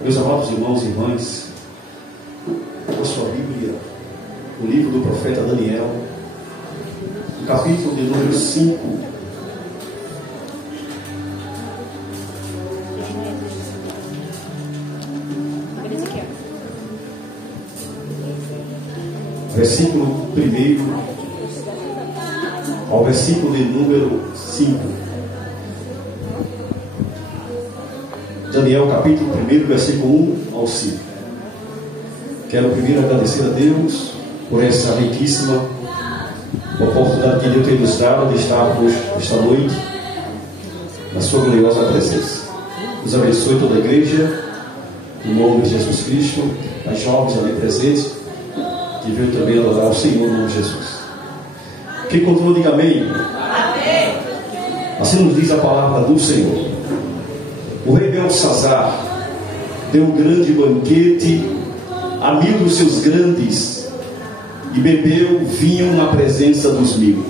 Meus amados irmãos e irmãs, com a sua Bíblia, o livro do profeta Daniel, o capítulo de número 5. Versículo 1 ao versículo de número 5. Daniel capítulo 1, versículo 1 ao 5. Quero primeiro agradecer a Deus por essa riquíssima oportunidade que Deus tem nos dado de estarmos esta noite na sua gloriosa presença. Nos abençoe toda a igreja, no nome de Jesus Cristo, as jovens ali presentes, que veio também adorar o Senhor no nome de Jesus. Quem encontrou, diga amém. Amém. Assim nos diz a palavra do Senhor. O rei Belsazar deu um grande banquete a 1000 dos seus grandes e bebeu vinho na presença dos 1000.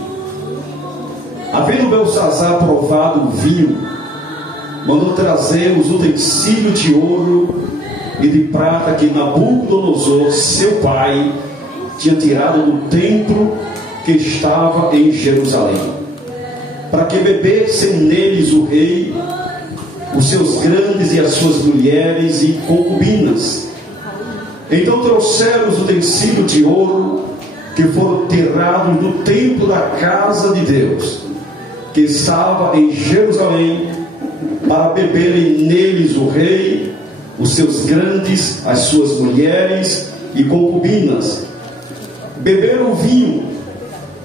Havendo Belsazar provado o vinho, mandou trazer os utensílios de ouro e de prata que Nabucodonosor, seu pai, tinha tirado do templo que estava em Jerusalém, para que bebessem neles o rei, os seus grandes e as suas mulheres e concubinas. Então trouxeram os utensílios de ouro que foram tirados do templo da casa de Deus, que estava em Jerusalém, para beberem neles o rei, os seus grandes, as suas mulheres e concubinas. Beberam o vinho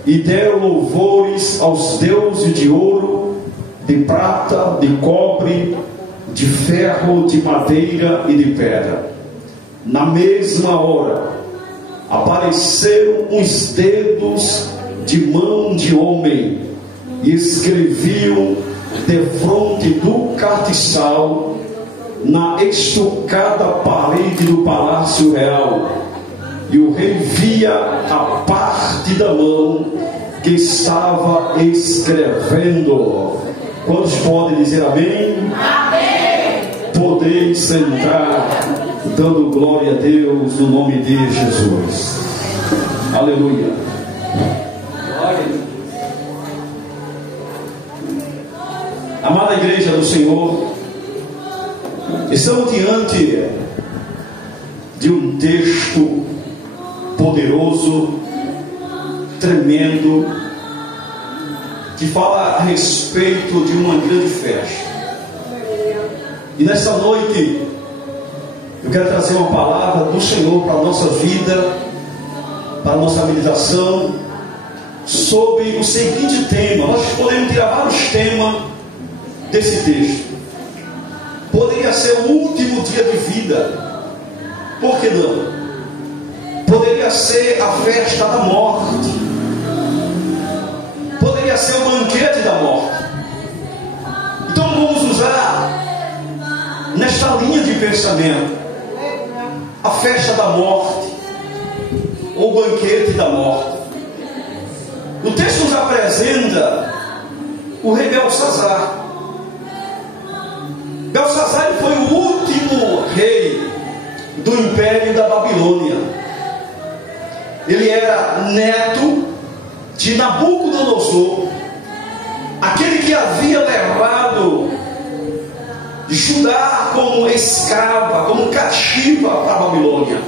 e deram louvores aos deuses de ouro, de prata, de cobre, de ferro, de madeira e de pedra. Na mesma hora apareceram uns dedos de mão de homem e escreviam defronte do castiçal na estocada parede do palácio real. E o rei via a parte da mão que estava escrevendo. Quantos podem dizer amém? Amém. Podeis sentar, dando glória a Deus no nome de Jesus. Aleluia. Glória. Amada igreja do Senhor, estamos diante de um texto poderoso, tremendo, que fala a respeito de uma grande festa. E nesta noite eu quero trazer uma palavra do Senhor para a nossa vida, para a nossa meditação, sobre o seguinte tema. Nós podemos tirar vários temas desse texto. Poderia ser o último dia de vida, por que não? Poderia ser a festa da morte, poderia ser o banquete da morte. Então vamos usar nesta linha de pensamento a festa da morte, ou o banquete da morte. O texto nos apresenta o rei Belsazar. Belsazar foi o último rei do império da Babilônia. Ele era neto de Nabucodonosor, aquele que havia levado Judá como escrava, como cativa para a Babilônia.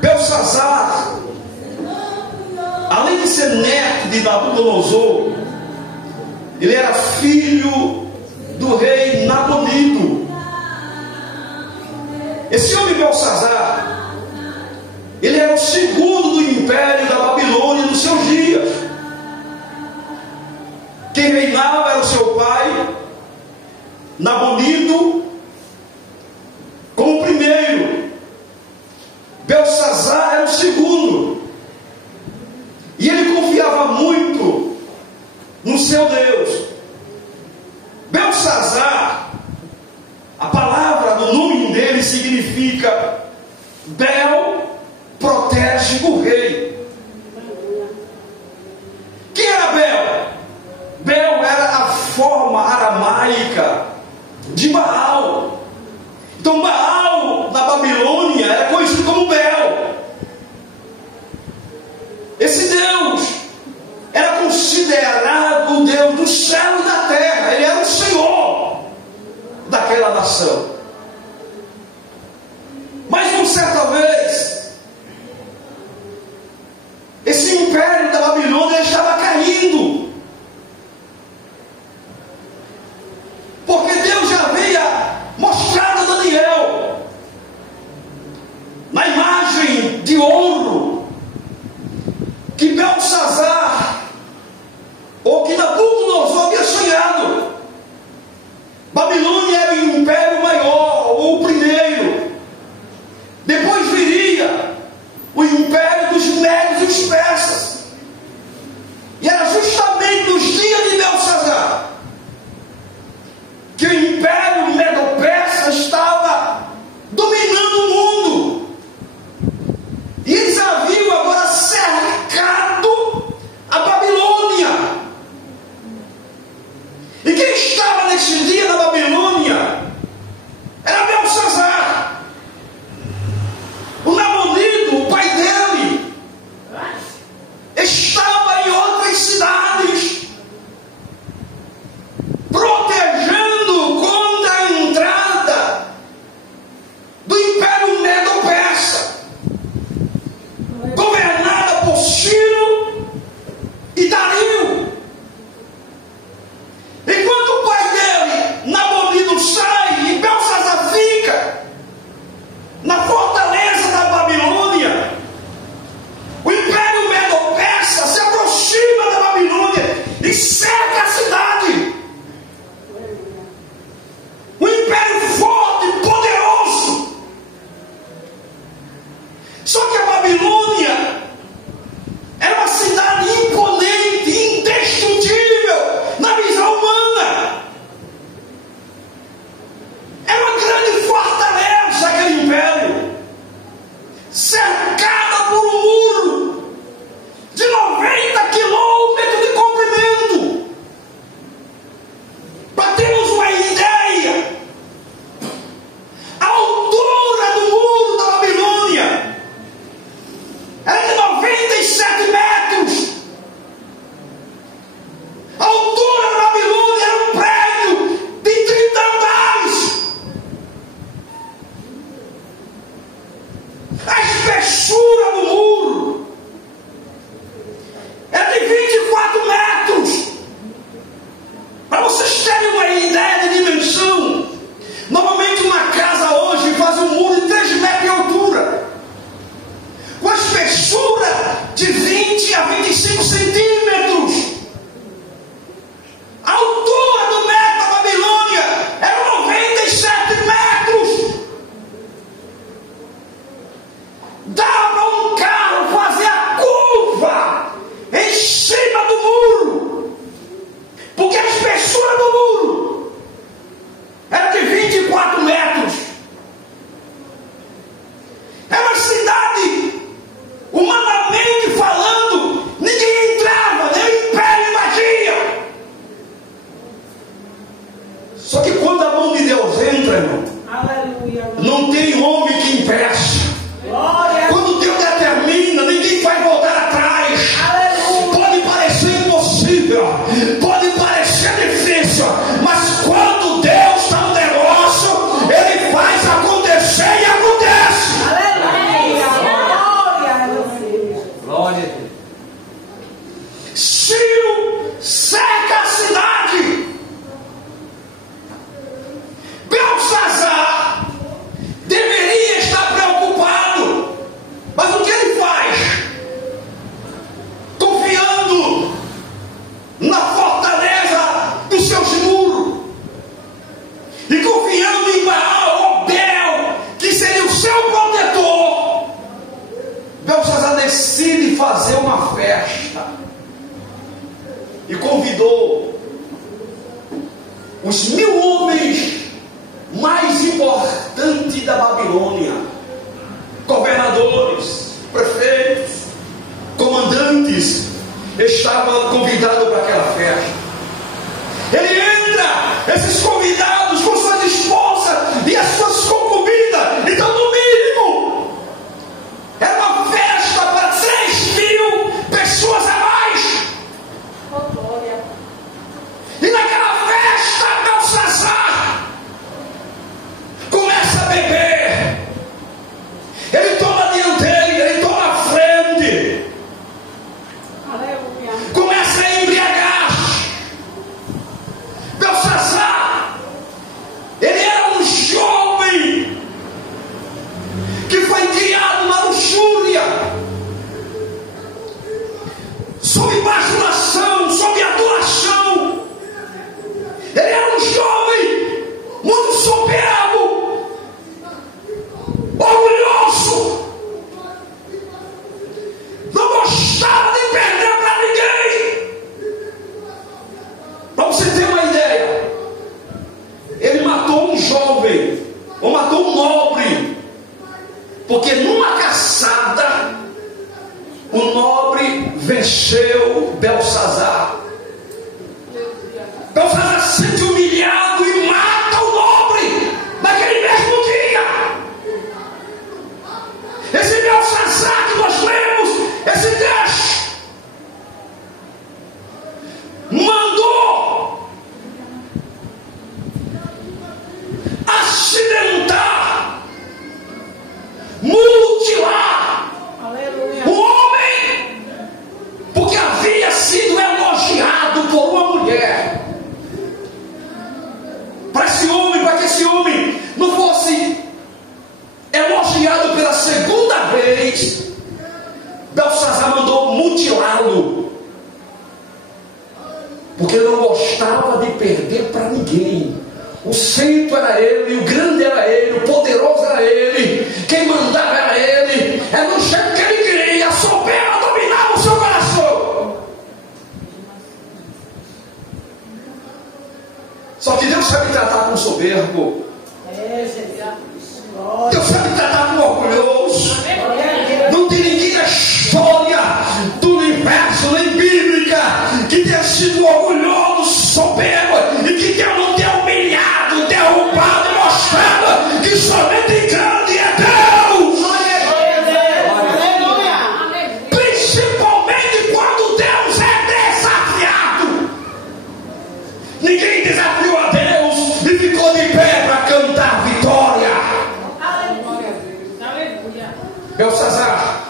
Belsazar, além de ser neto de Nabucodonosor, ele era filho do rei Nabonido. Esse homem Belsazar, ele era o segundo do império da Babilônia nos seus dias. Quem reinava era o seu pai, Nabonido, como primeiro. Belsazar era o segundo. E ele confiava muito no seu Deus. Belsazar, a palavra do nome dele significa Bel protege o rei. Quem era Bel? Bel era a forma aramaica de Baal. Então Baal, na Babilônia, era conhecido como Bel. Esse Deus era considerado o Deus do céu e da terra. Ele era o Senhor daquela nação. Mas uma certa vez, esse império da Babilônia estava caindo, porque Deus já havia mostrado a Daniel, na imagem de ouro, que Belsazar, ou que Nabucodonosor havia sonhado. Babilônia era o império maior, ou o primeiro. Depois viria o império dos Médios e os persas. E era justamente nos dias de Belsazar que o império medo-persa estava dominando o mundo. E eles haviam agora cercado a Babilônia. E quem estava nesse dia na Babilônia era Belsazar. O Nabonido, o pai dele, estava em outras cidades, protegendo contra a entrada do Império Medo-Persa, governada por Ciro e Dario. Enquanto o pai dele, Nabonido, sai e Belsazar fica na fortaleza da Babilônia, o Império Medo-Persa se aproxima da Babilônia e cerca a cidade. Um império forte e poderoso. Só que a Babilônia era uma cidade imponente, indestrutível na visão humana. Era uma grande fortaleza aquele império, cercada por um muro de 90 quilômetros de comprimento. Para termos uma ideia, a altura do muro da Babilônia era de 97 metros. A altura da Babilônia era um prédio de 30 andares. A espessura do muro era de 24 metros. Para vocês terem uma ideia de dimensão, normalmente uma casa hoje faz um muro de 3 metros de altura, com a espessura de 20 a 25 centímetros. A altura do metro da Babilônia era 97 metros. Dava um carro fazer a curva em cima do muro, porque a espessura do muro era de 24 metros. É uma cidade, humanamente falando, ninguém entrava, nem o império invadia. Só que quando a mão de Deus entra, irmão, Aleluia. não tem homem que impeça. Glória. Quando Deus determina, ninguém vai voltar atrás. Aleluia. Pode parecer impossível, pode parecer difícil, mas quando Deus está no negócio, Ele faz acontecer e acontece. Aleluia. Glória. Ciro cerca a cidade. Belsazar deveria estar preocupado, mas o que ele faz? Confiando na fortaleza dos seus muros e confiando em Baal ou Bel, que seria o seu protetor, Belsazar decide fazer uma festa e convidou os 1000 homens mais importantes da Babilônia, governadores, prefeitos, comandantes, estavam convidados para aquela festa. Ele entra, esses convidados com suas esposas e as suas concubinas, Porque numa caçada, o nobre venceu Belsazar. Belsazar se sente humilhado e mata o nobre naquele mesmo dia. Esse Belsazar que nós lemos, esse Deus, mandou acidentar, mutilar o homem, porque havia sido elogiado por uma mulher. Para que esse homem não fosse elogiado pela segunda vez, Belsazar mandou mutilá-lo, porque não gostava de perder para ninguém. O centro era ele, o grande era ele, o poderoso era ele, quem mandava era ele, era no jeito que ele queria, a soberba dominava o seu coração. Só que Deus sabe tratar com soberbo, Deus sabe tratar com orgulhoso. Não tem ninguém na história do universo, nem bíblica, que tenha sido orgulhoso, soberbo, e que Deus não tenha humilhado, derrubado e mostrado que somente grande é Deus. Principalmente quando Deus é desafiado. Ninguém desafiou a Deus e ficou de pé para cantar vitória. Belsazar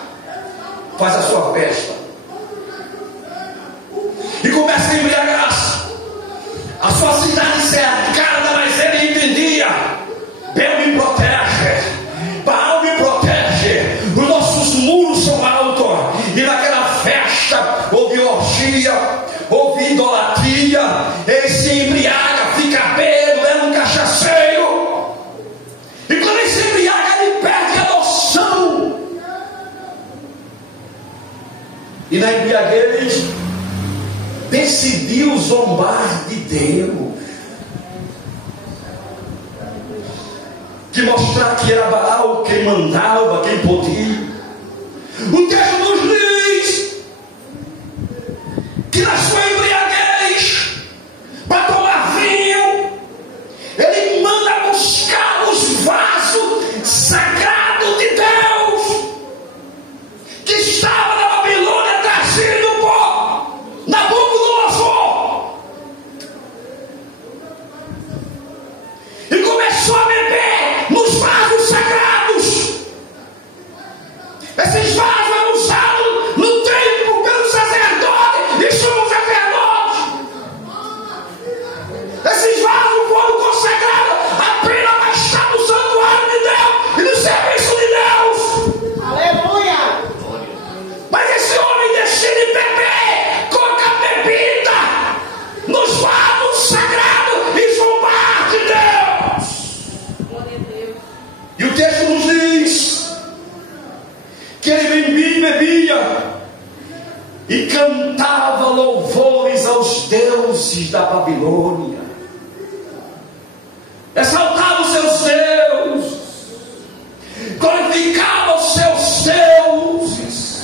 faz a sua festa e começa a embriagar-se. A sua cidade cercada, mas ele entendia: Deus me protege, Baal me protege, os nossos muros são altos. E naquela festa houve orgia, houve idolatria. Ele se embriaga, fica bêbado, é um cachaceiro. E quando ele se embriaga, ele perde a noção. E na embriaguez decidiu zombar de Deus, de mostrar que era Baal quem mandava, quem podia. O texto nos diz que na sua embriaguez, para tomar vinho, ele manda buscar os vasos sagrados de Deus que estava na Babilônia, trazido por Nabucodonosor, e começou a beber nos vasos sagrados. Esses vasos eram usados no templo pelo sacerdote e sumo sacerdote. Esses vasos foram consagrados apenas para estar no santuário de Deus e no serviço de Deus. Aleluia! Mas esse homem decide beber, colocar bebida nos vasos sagrados e zombar de Deus. Glória a Deus. E o texto nos diz que ele bebia e cantava louvores aos deuses da Babilônia, exaltava os seus deuses, glorificava os seus deuses.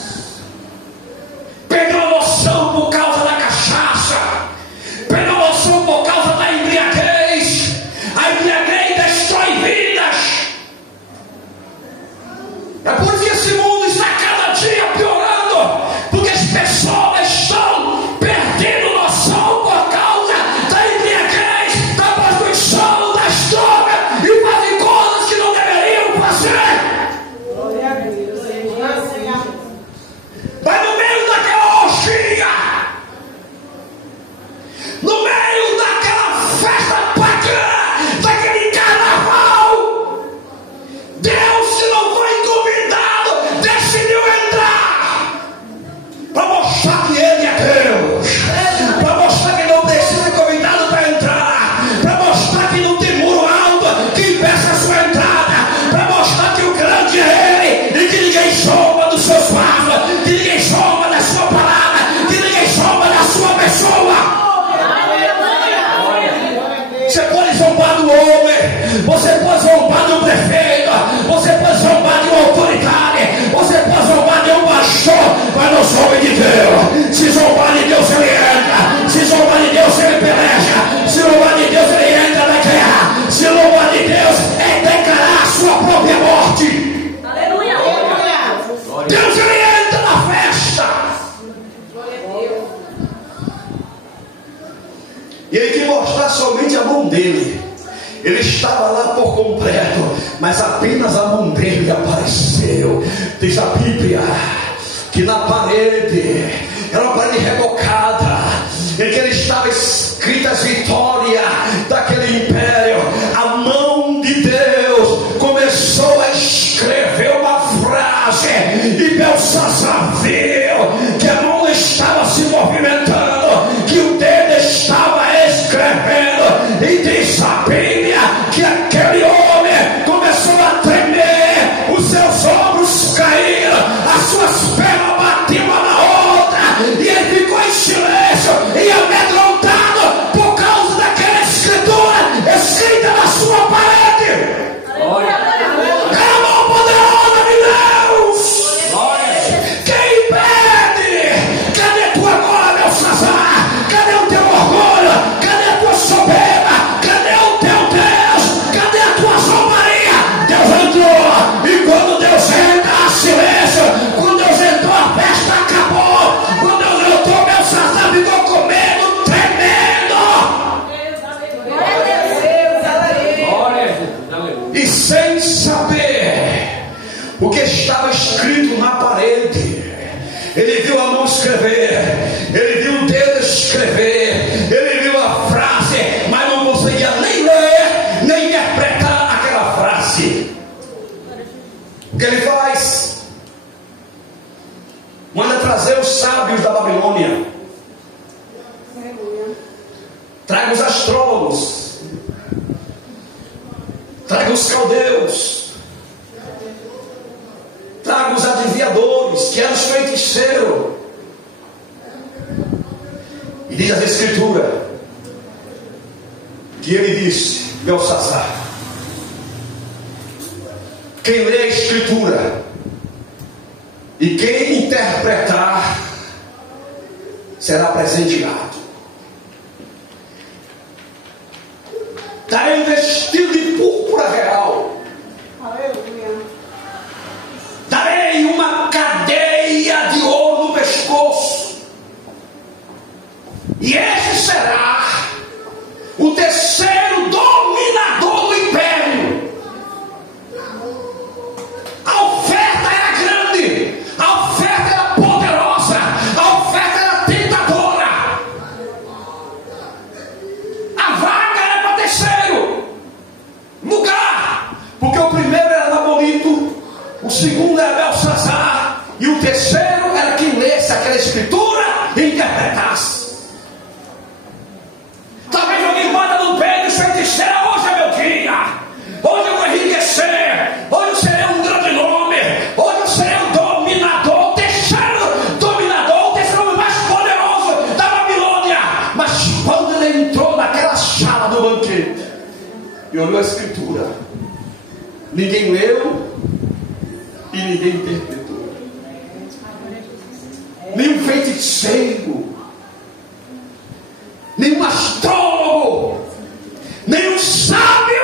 Perdeu a noção por causa da cachaça, perdeu a noção por causa da embriaguez. A embriaguez destrói vidas. É por isso que esse mundo está cada dia piorando, porque as pessoas estão perdendo noção por causa da embriaguez, da prostituição, das drogas, e fazem coisas que não deveriam fazer. Glória a Deus. Mas no meio daquela orgia, no meio daquela festa pagã, daquele carnaval, Deus, que não foi convidado, decidiu entrar para mostrar que Ele é Deus, para mostrar que não precisa ser convidado para entrar, para mostrar que não tem muro alto que impeça a sua entrada, para mostrar que o grande é Ele e que ninguém zomba dos seus vasos, que ninguém zomba da sua palavra, que ninguém zomba da sua pessoa. Você pode zombar do homem, você pode zombar do prefeito, você pode zombar de uma autoridade. E ele quis mostrar somente a mão dele. Ele estava lá por completo, mas apenas a mão dele apareceu. Diz a Bíblia que na parede, era uma parede rebocada, em que ele estava escrita as vitórias daquele império. A mão de Deus começou a escrever uma frase, e Belsazar viu que a mão estava se movimentando, que o dedo estava escrevendo, e diz a Bíblia que aquele homem começou a tremer, os seus ombros caíram, as suas pernas batiam uma na outra, e ele ficou em silêncio e amedrontado por causa daquela escritura escrita na sua parede. É a mão poderosa de Deus. Quem impede? Cadê tua glória, Belsazar? Cadê o teu orgulho? Cadê a tua soberba? Cadê o teu Deus? Cadê a tua zombaria? Deus entrou, e quando Deus entra, há silêncio. Quando Deus entrou, a festa acabou. Quando Deus entrou, Belsazar ficou com medo, tremendo, e sem saber o que estava escrito na parede. Ele viu a mão escrever, ele viu o dedo escrever, ele viu a frase, mas não conseguia nem ler, nem interpretar aquela frase. O que ele faz? Manda trazer os sábios da Babilônia, traga os astrólogos, traga os caldeus, traga os adivinhadores, que eram os feiticeiros. E diz a Escritura que ele disse: Belsazar, quem lê a Escritura e quem interpretar será presenteado. Darei um vestido de púrpura real. Aleluia. Darei uma cadeia de ouro no pescoço. E esse será o terceiro dominador do império. A oferta era grande, a oferta era poderosa, a oferta era tentadora. A vaga era para terceiro lugar, porque o primeiro era Nabonito, o segundo era Belsazar, e o terceiro era quem lesse aquela escritura e interpretasse. Talvez alguém bata no pé e disse: hoje é meu dia, hoje eu vou enriquecer, hoje eu serei um grande nome, hoje eu serei um dominador, o terceiro dominador, o terceiro homem mais poderoso da Babilônia. Mas quando ele entrou naquela sala do banquete e olhou a escritura, ninguém leu e ninguém interpretou. Nenhum feiticeiro, nenhum astrólogo, nenhum sábio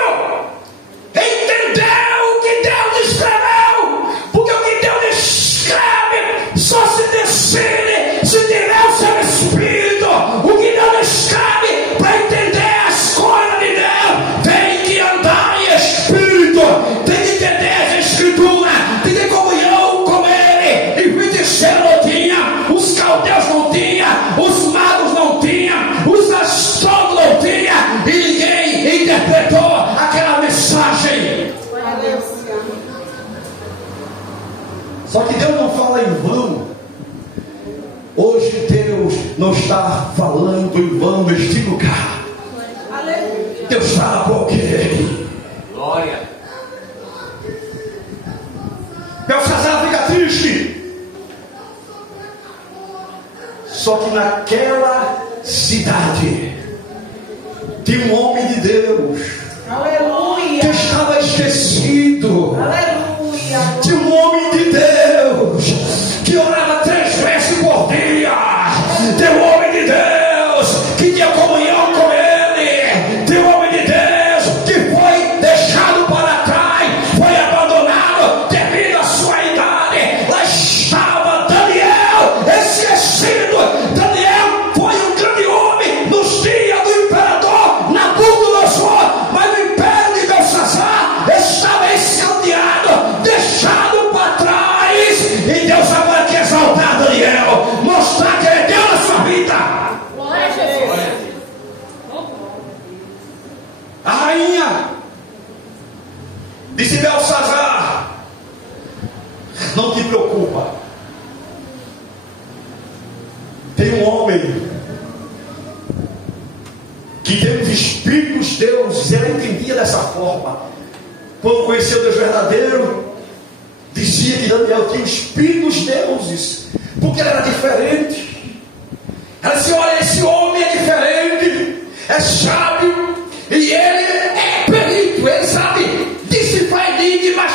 entendeu o que Deus escreveu, porque o que Deus escreve só se decide se tiver o seu espírito. O que Deus escreve, para entender as coisas de Deus, tem que andar em espírito, tem que entender as escrituras, tem que ter comunhão com Ele. E feiticeiro não tinha, os caldeus não tinham, os magos não tinham, os astrólogos não tinham, e ninguém interpretou aquela mensagem. Só que Deus não fala em vão. Hoje Deus não está falando em vão neste lugar. Deus fala por quê? Glória. Belsazar fica triste. Só que naquela cidade tinha um homem de Deus, Aleluia. que estava esquecido. Aleluia. Tinha um homem de Deus que orava 3 vezes por dia. Tem um homem de Deus que tinha comunhão com Ele. Tem um homem de Deus que foi deixado para trás, foi abandonado devido à sua idade. Lá estava Daniel, esquecido. Daniel foi um grande homem nos dias do império. Disse Belsazar: não te preocupa. Tem um homem que tem os espíritos deuses. Ela entendia dessa forma. Quando conheceu o Deus verdadeiro, dizia que Daniel tinha os espíritos deuses, porque ele era diferente. Ela disse: olha, esse homem é diferente, é sábio, e ele é perito, ele sabe decifrar enigmas.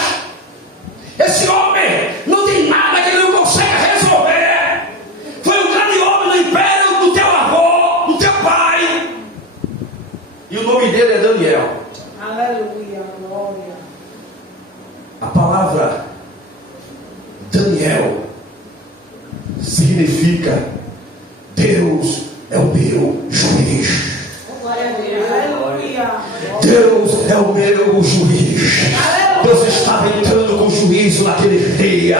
Esse homem não tem nada que ele não consegue resolver. Foi um grande homem no império do teu avô, do teu pai. E o nome dele é Daniel. Aleluia, glória. A palavra Daniel significa Deus é o meu juiz. Aleluia. Deus é o meu juiz. Deus estava entrando com juízo naquele dia.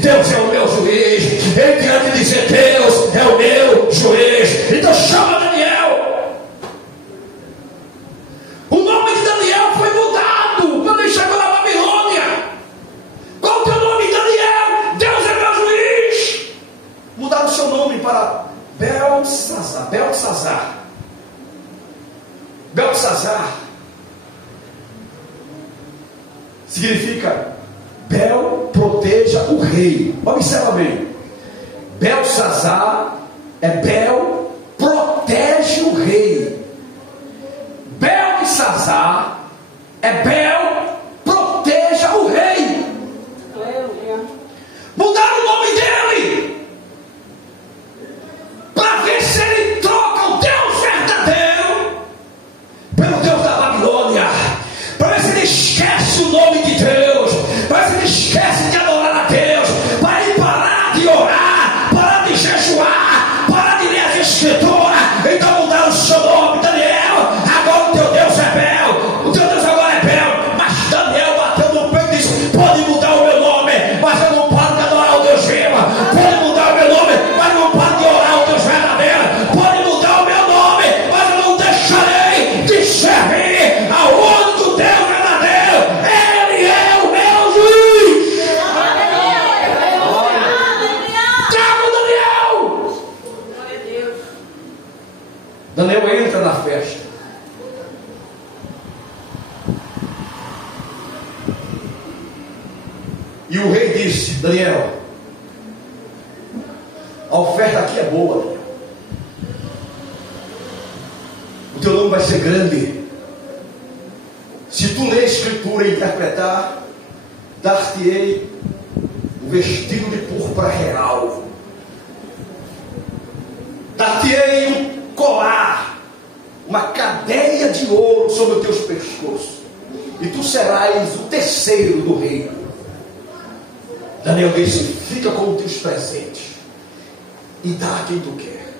Deus é o meu juiz. Ele tinha que dizer: Deus é o meu juiz. Então chama Daniel. O nome de Daniel foi mudado quando ele chegou na Babilônia. Qual o teu nome? Daniel. Deus é meu juiz. Mudaram o seu nome para Belsazar. Belsazar significa Bel proteja o rei. Observa bem. Belsazar é Bel protege o rei. Belsazar é Bel proteja o rei. Mudaram o nome dele para ver se ele troca o Deus verdadeiro pelo Deus da Babilônia, para ver se ele esquece o nome de Deus, para ver se ele esquece de adorar a Deus, para ele parar de orar, parar de jejuar, parar de ler as escrituras. Então mudaram o seu nome. Daniel, agora o teu Deus é Bel, o teu Deus agora é Bel. Mas Daniel bateu no peito e disse: pode mudar o meu nome, mas eu não paro de adorar o Deus vivo. Pode mudar o meu nome, mas eu não paro de orar o Deus verdadeiro. Pode mudar o meu nome, mas eu não deixarei de servir ao único Deus verdadeiro. Ele é o meu juiz. Traga o Daniel. Daniel entra na festa. E o rei disse: Daniel, a oferta aqui é boa, Daniel. O teu nome vai ser grande. Se tu ler a escritura e interpretar, dar-te-ei um vestido de púrpura real, dar-te-ei um colar, uma cadeia de ouro sobre os teus pescoços, e tu serás o terceiro do reino. Daniel disse: fica com os teus presentes e dá a quem tu quer.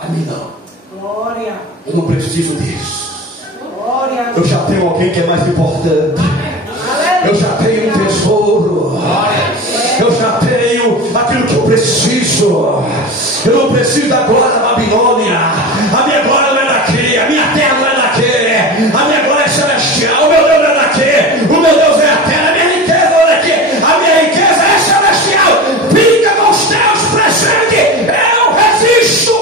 A mim não. Glória. Eu não preciso disso. Glória. Eu já tenho alguém que é mais importante. Eu já tenho um tesouro. Eu já tenho aquilo que eu preciso. Eu não preciso da glória da Babilônia. A minha glória não é daqui. A minha terra não é daqui. A minha glória é celestial. O meu Deus não é daqui. O meu Deus é a terra. A minha riqueza não é daqui. A minha riqueza é celestial. Fica com os teus presentes. Eu resisto.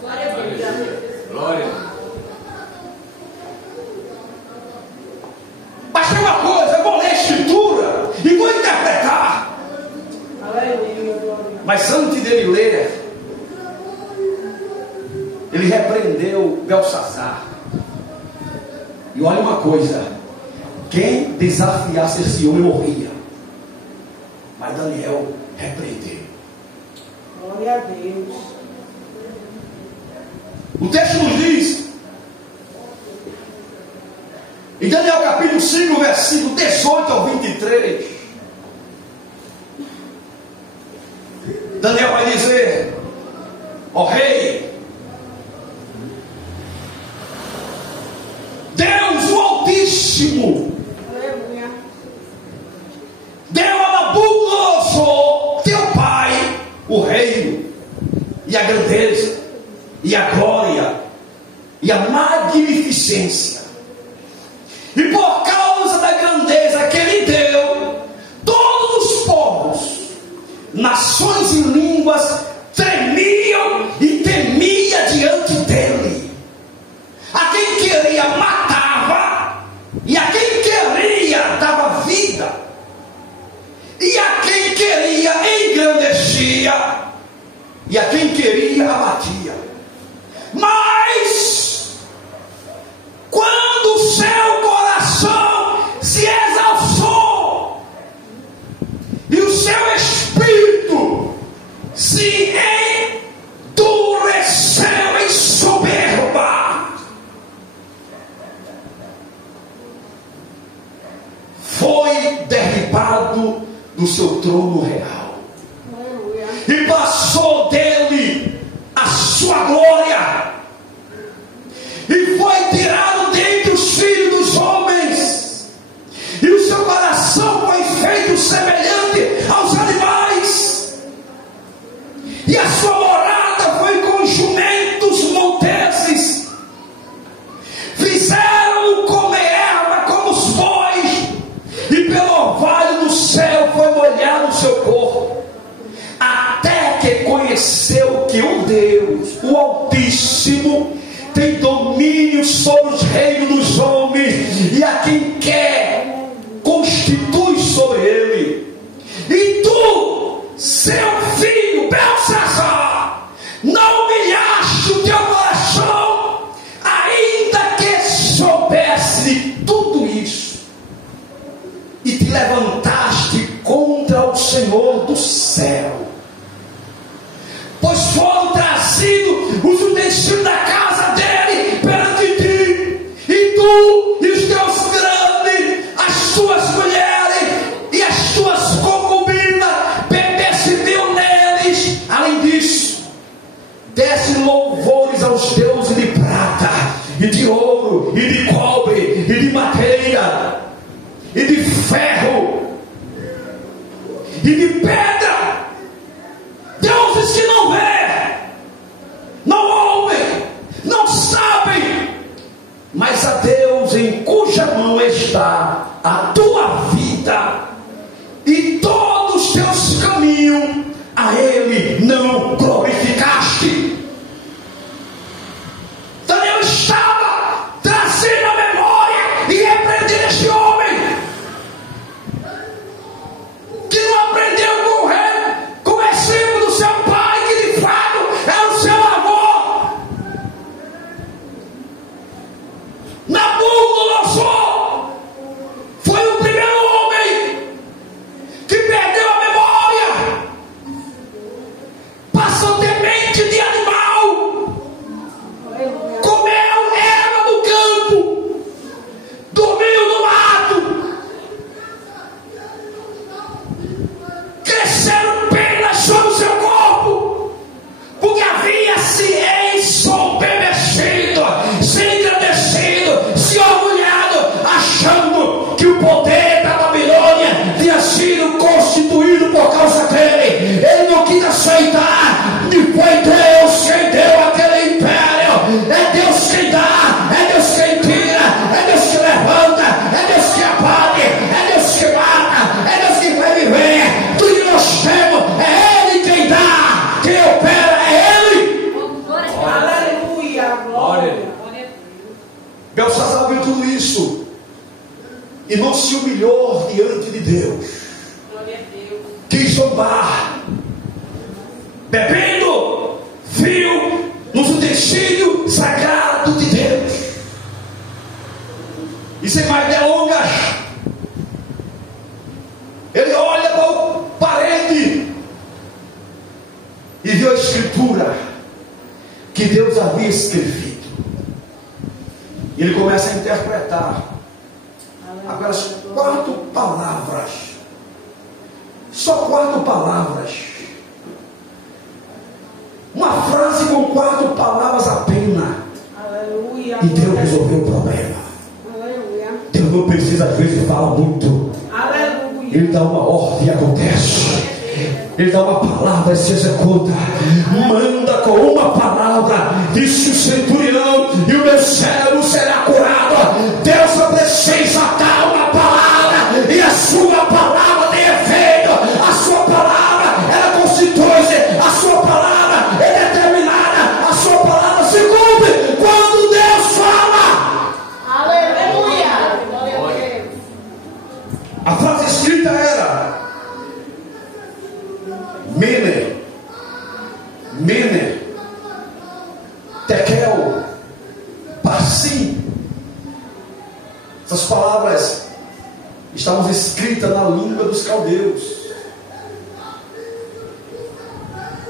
Glória a Deus. Glória. Mas tem uma coisa, eu vou ler a escritura e vou interpretar. Aleluia, glória. Mas antes dele ler, ele repreendeu Belsazar. E olha uma coisa: quem desafiasse esse homem morria. Mas Daniel repreendeu. Glória a Deus. O texto nos diz, em Daniel capítulo 5, versículo 18 ao 23, Daniel vai dizer: ó rei, Deus o Altíssimo Aleluia. deu a Nabucodonosor, teu pai, o reino, e a grandeza, e a glória, e a magnificência. E por causa lado do seu trono real. Aleluia. E passou dele a sua glória. E foi tirado dentre os filhos dos homens. E o seu coração foi feito semelhante aos animais. E a sua morada foi com jumentos monteses. Fizeram-no comer erva como os bois. E pelo orvalho do céu foi molhado o seu corpo. Até que conheceu que o Deus, o Altíssimo, tem domínio sobre os reinos dos homens, e a quem quer constitui sobre ele. E tu, seu filho Belsazar, não humilhaste o teu coração, ainda que soubesse de tudo isso, e te levantaste contra o Senhor do céu, pois foram trazidos os utensílios da casa dele perante ti, e tu e os teus grandes, as tuas mulheres e as tuas concubinas, bebesse vinho neles. Além disso, desse louvores aos deuses de prata, e de ouro, e de cobre, e de madeira, e de ferro, e de pedra, deuses que não vê, não ouvem, não sabem, mas a Deus em cuja mão está a tua vida e todos os teus caminhos, a Ele não glorificaste. Daniel estava trazendo a memória e repreendendo este homem que não aprendeu com o rei, com o exemplo do seu pai, que de fato é o seu avô. Nabucodonosor foi o primeiro homem que perdeu a memória, passou demente de animal, comeu erva do campo, dormiu no mato, cresceram penas sobre o seu corpo, porque havia se ensoberbecido, se engrandecido, se orgulhado, achando que o poder da Babilônia tinha sido constituído por causa dele. Ele não quis aceitar, e foi Deus quem deu aquele império. É Deus quem dá, é Deus quem tira, é Deus que levanta, é Deus que abate, é Deus que mata, é Deus que vai viver. Tudo que nós temos é Ele quem dá, quem opera é Ele. Aleluia. Glória. Belsazar viu tudo isso e não se humilhou diante de Deus. Glória a Deus. Quis zombar, bebendo, viu nos utensílios sagrados de Deus. E sem mais delongas, ele olha para o parede e viu a escritura que Deus havia escrevido. E ele começa a interpretar apenas 4 palavras. Só 4 palavras. Uma frase com 4 palavras apenas. Aleluia. E Deus resolveu o problema. Aleluia. Deus não precisa, às vezes, falar muito. Aleluia. Ele dá uma ordem e acontece. Ele dá uma palavra e se executa. Manda com uma palavra, disse o centurião, e o meu servo será curado. Deus só precisa dar uma palavra, e a sua palavra tem efeito. A sua palavra, ela constitui-se. A sua palavra é determinada. A sua palavra se cumpre quando Deus fala. Aleluia. Glória a Deus. A frase escrita era: Mene, Tekel, Parsim. Essas palavras estavam escritas na língua dos caldeus,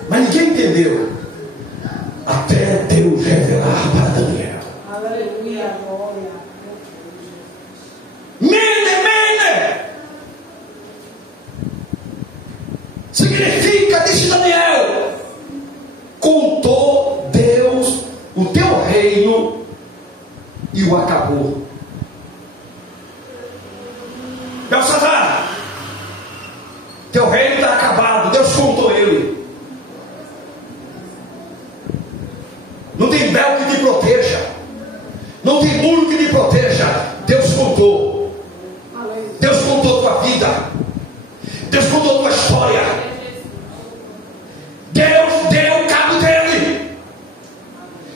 mas ninguém entendeu até Deus revelar para Daniel. Aleluia. Glória. Mene, e o acabou. Belsazar, teu reino está acabado. Deus contou ele. Não tem véu que te proteja, não tem muro que te proteja. Deus contou. Deus contou tua vida. Deus contou tua história. Deus deu cabo dele.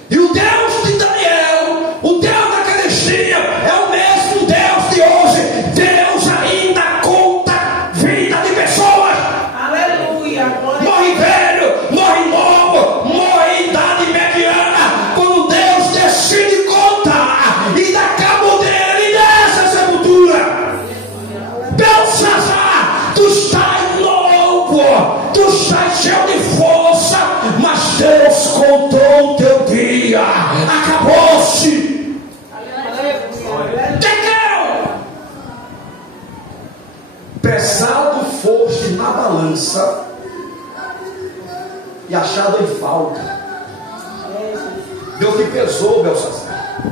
E o Deus de Daniel, o Deus daqueles dias, é o mesmo Deus de hoje. Deus ainda conta vida de pessoas. Aleluia. Morre velho, morre novo, morre em idade mediana. Quando Deus decide contar e dá cabo dele nessa sepultura. Belsazar, tu estás louco, tu estás cheio de força, mas Deus contou o teu dia. Acabou-se. Dequeu. Pesado foste na balança e achado em falta. Deus te pesou, Belsazar,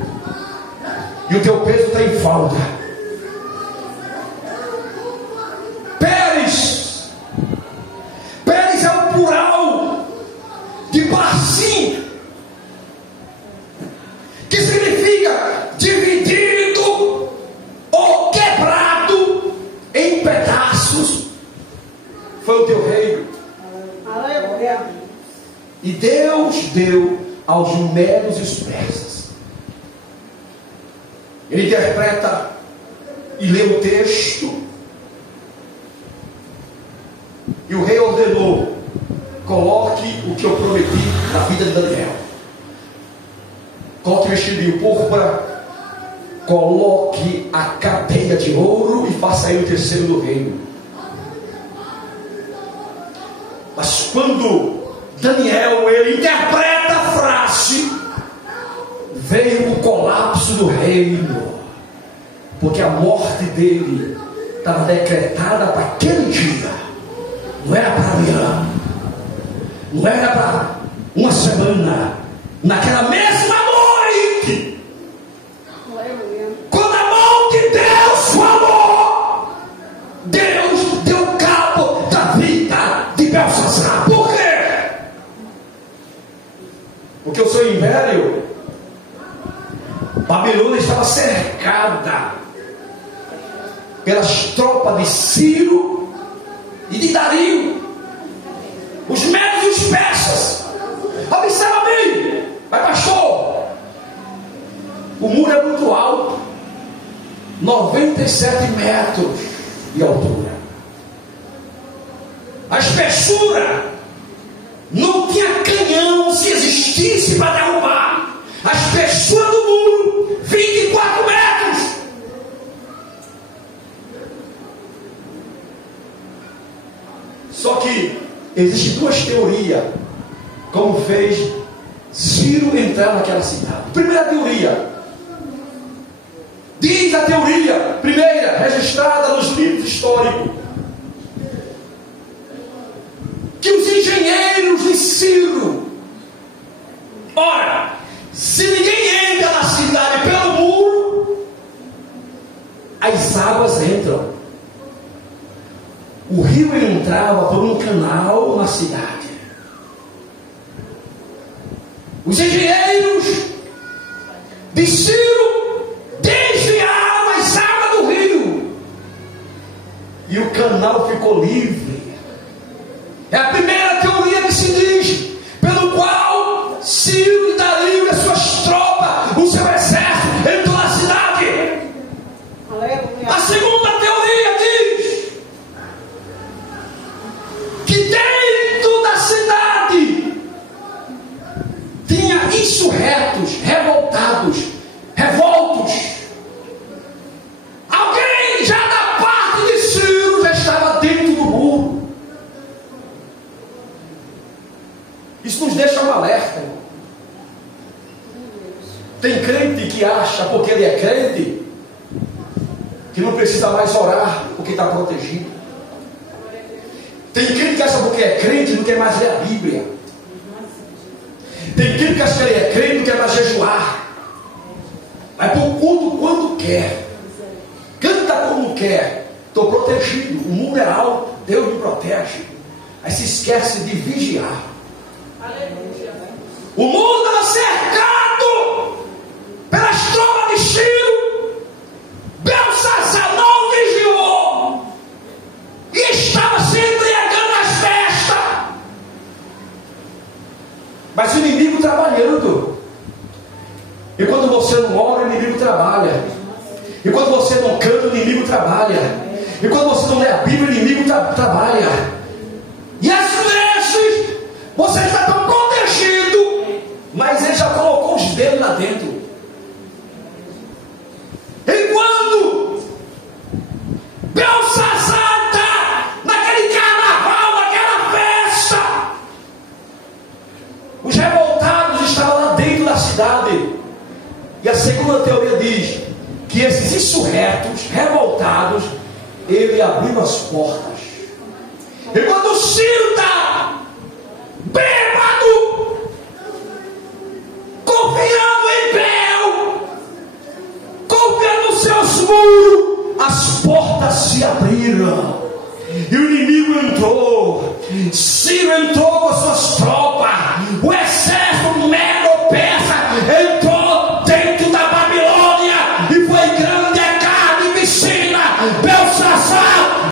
e o teu peso está em falta. Pérez é o plural de Barsim, que significa dividido ou quebrado em pedaços. Foi o teu reino. Aleluia. E Deus deu aos medos e os persas. Ele interpreta e lê o texto. E o rei ordenou: coloque o que eu prometi na vida de Daniel. Coloque o vestidinho púrpura, coloque a cadeia de ouro e faça ele o terceiro do reino. Mas quando Daniel ele interpreta a frase, veio o colapso do reino, porque a morte dele estava decretada para aquele dia. Não era para amanhã, não era para uma semana. Naquela mesma noite, quando a mão de Deus falou, Deus deu cabo da vida de Belsazar. Por quê? Porque o seu império, Babilônia, estava cercada pelas tropas de Ciro e de Dario, os medos e os persas. Observa bem, mas pastor, o muro é muito alto, 97 metros de altura. A espessura não tinha canhão, se existisse, para derrubar. A espessura do muro, 24 metros. Só que existem duas teorias como fez Ciro entrar naquela cidade. Primeira teoria, diz a teoria primeira, registrada nos livros históricos, que os engenheiros de Ciro, ora, se ninguém entra na cidade pelo muro, as águas entram. O rio entrava por um canal na cidade. Os engenheiros de Ciro desviaram as águas do rio e o canal ficou livre. É a primeira teoria que se diz, pelo qual Ciro e Dario e as suas tropas, o seu exército, entrou na cidade. Aleluia. A segunda teoria diz que dentro da cidade tinha insurretos, revoltos. Alguém já da parte de Ciro já estava dentro do muro. Isso nos deixa um alerta. Tem crente que acha, porque ele é crente, que não precisa mais orar porque está protegido. Tem crente que acha, porque é crente, não quer mais ler a Bíblia. Tem crente que acha que ele é crente, não quer mais jejuar. Mas por quer, canta como quer, estou protegido, o mundo é alto, Deus me protege. Aí se esquece de vigiar. Aleluia. O mundo estava cercado pelas tropas de Ciro. Belsazar não vigiou e estava se embriagando nas festas. Mas o inimigo trabalhando. E quando você não ora, o inimigo trabalha. E quando você não canta, o inimigo trabalha. E quando você não lê a Bíblia, o inimigo trabalha. E às vezes você está tão protegido, mas ele já colocou os dedos lá dentro. Enquanto Belsazar está naquele carnaval, naquela festa, os revoltados estavam lá dentro da cidade. E a segunda teoria diz que esses insurretos, revoltados, ele abriu as portas. E quando o Ciro está bêbado, confiando em Bel, confiando nos seus muros, as portas se abriram. E o inimigo entrou. Ciro entrou com as suas